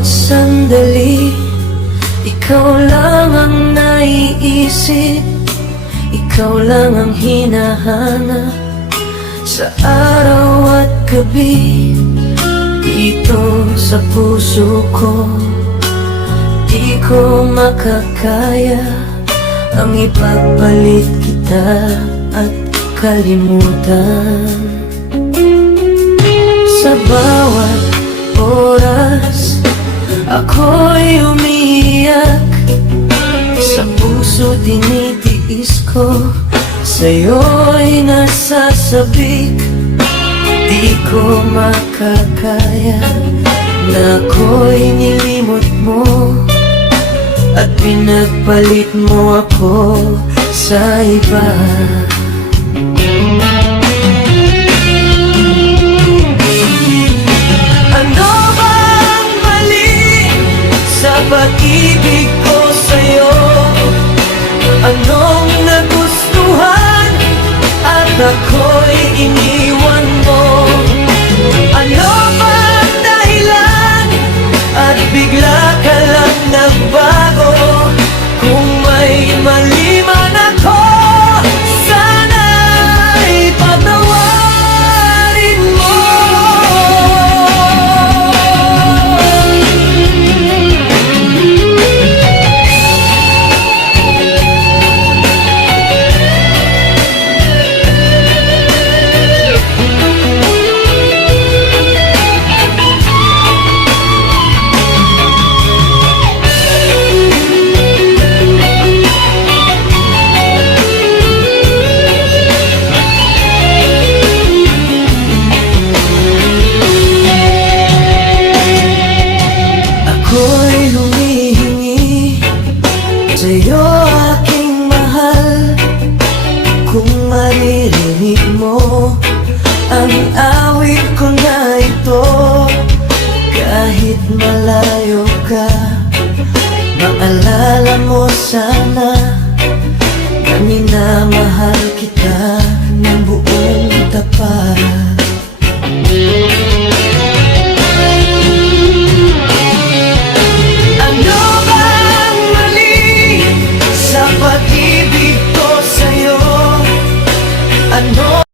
bawat sandali, ikaw lang ang naiisip, ikaw lang ang hinahanap sa araw at gabi. Dito sa puso ko, di ko makakaya ang ipagpalit kita at kalimutan. Sa bawat oras, ako'y umiiyak, sa puso tinitiis ko, sa'yo'y nasasabik. Di ko makakaya na ako'y nilimot mo at pinagpalit mo ako sa iba.